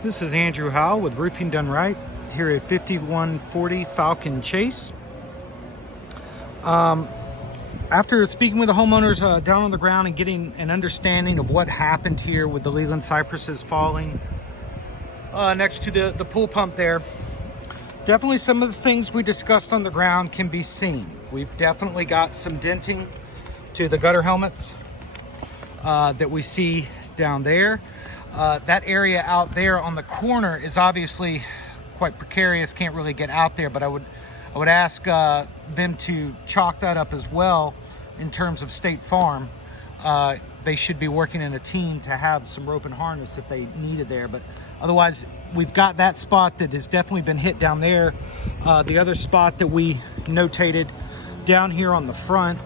This is Andrew Howell with Roofing Done Right here at 5140 Falcon Chase. After speaking with the homeowners down on the ground and getting an understanding of what happened here with the Leland cypresses falling next to the pool pump there, definitely some of the things we discussed on the ground can be seen. We've definitely got some denting to the gutter helmets that we see down there. That area out there on the corner is obviously quite precarious, can't really get out there, but I would ask them to chalk that up as well in terms of State Farm. They should be working in a team to have some rope and harness if they needed there, but otherwise we've got that spot that has definitely been hit down there. The other spot that we notated down here on the front,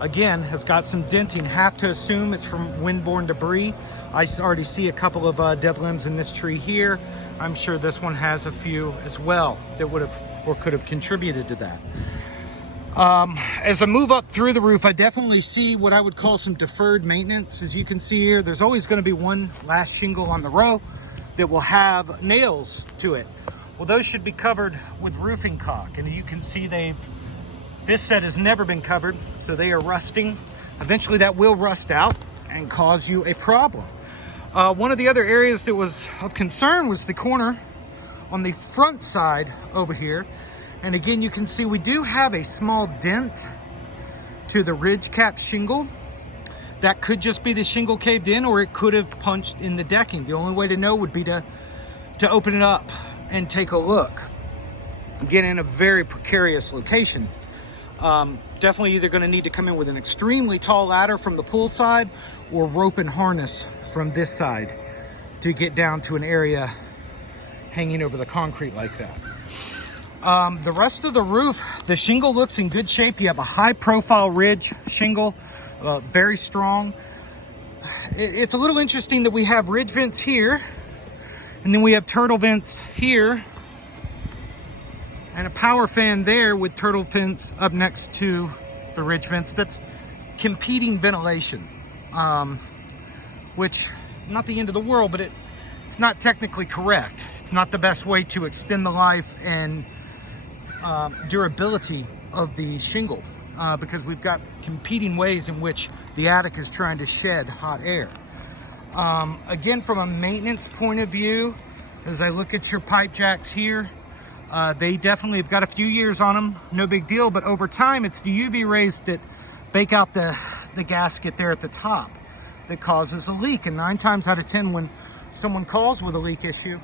again, has got some denting. Have to assume it's from windborne debris. I already see a couple of dead limbs in this tree here. I'm sure this one has a few as well that would have or could have contributed to that. As I move up through the roof, I definitely see what I would call some deferred maintenance. As you can see here, there's always going to be one last shingle on the row that will have nails to it. Well, those should be covered with roofing caulk, and you can see this set has never been covered, so they are rusting. Eventually that will rust out and cause you a problem. One of the other areas that was of concern was the corner on the front side over here. And again, you can see we do have a small dent to the ridge cap shingle. That could just be the shingle caved in, or it could have punched in the decking. The only way to know would be to open it up and take a look. Again, in a very precarious location. Definitely either going to need to come in with an extremely tall ladder from the pool side or rope and harness from this side to get down to an area hanging over the concrete like that. The rest of the roof, the shingle looks in good shape. You have a high profile ridge shingle, very strong. It's a little interesting that we have ridge vents here, and then we have turtle vents here, and a power fan there with turtle vents up next to the ridge vents. That's competing ventilation, which, not the end of the world, but it's not technically correct. It's not the best way to extend the life and durability of the shingle, because we've got competing ways in which the attic is trying to shed hot air. Again, from a maintenance point of view, as I look at your pipe jacks here, they definitely have got a few years on them, no big deal, but over time it's the UV rays that bake out the gasket there at the top that causes a leak. And 9 times out of 10 when someone calls with a leak issue,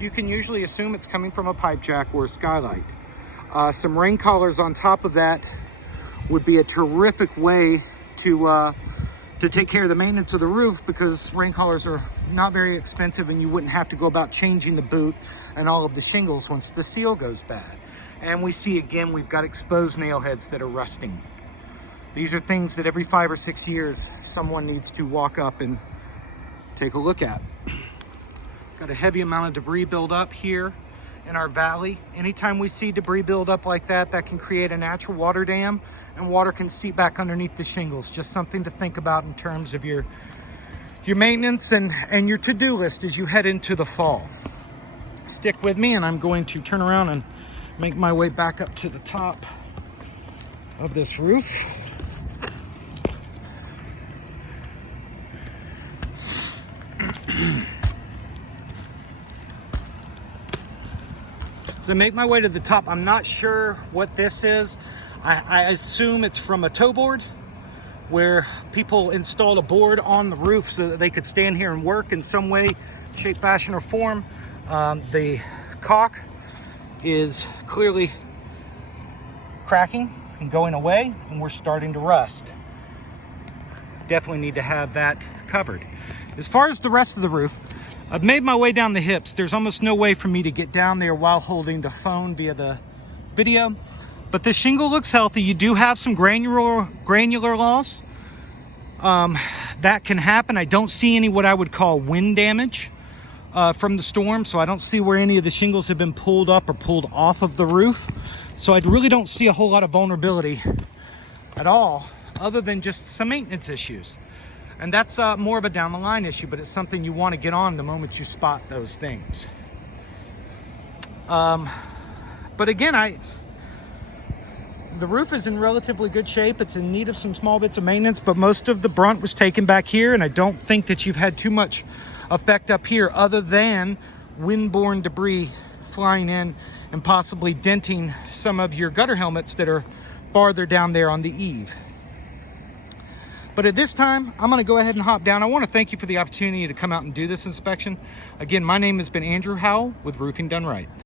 you can usually assume it's coming from a pipe jack or a skylight. Some rain collars on top of that would be a terrific way to take care of the maintenance of the roof, because rain collars are not very expensive and you wouldn't have to go about changing the boot and all of the shingles once the seal goes bad. And we see again, we've got exposed nail heads that are rusting. These are things that every 5 or 6 years someone needs to walk up and take a look at. Got a heavy amount of debris build up here in our valley. Anytime we see debris build up like that, that can create a natural water dam, and water can seep back underneath the shingles. Just something to think about in terms of your maintenance and your to-do list as you head into the fall. Stick with me, and I'm going to turn around and make my way back up to the top of this roof. So make my way to the top. I'm not sure what this is. I assume it's from a tow board, where people installed a board on the roof so that they could stand here and work in some way, shape, fashion, or form. The caulk is clearly cracking and going away, and we're starting to rust. Definitely need to have that covered. As far as the rest of the roof, I've made my way down the hips. There's almost no way for me to get down there while holding the phone via the video, but the shingle looks healthy. You do have some granular loss. That can happen. I don't see any what I would call wind damage from the storm, so I don't see where any of the shingles have been pulled up or pulled off of the roof. So I really don't see a whole lot of vulnerability at all, other than just some maintenance issues. And that's more of a down the line issue, but it's something you want to get on the moment you spot those things. But again, the roof is in relatively good shape. It's in need of some small bits of maintenance, but most of the brunt was taken back here, and I don't think that you've had too much effect up here other than windborne debris flying in and possibly denting some of your gutter helmets that are farther down there on the eave. But at this time, I'm going to go ahead and hop down. I want to thank you for the opportunity to come out and do this inspection. Again, my name has been Andrew Howell with Roofing Done Right.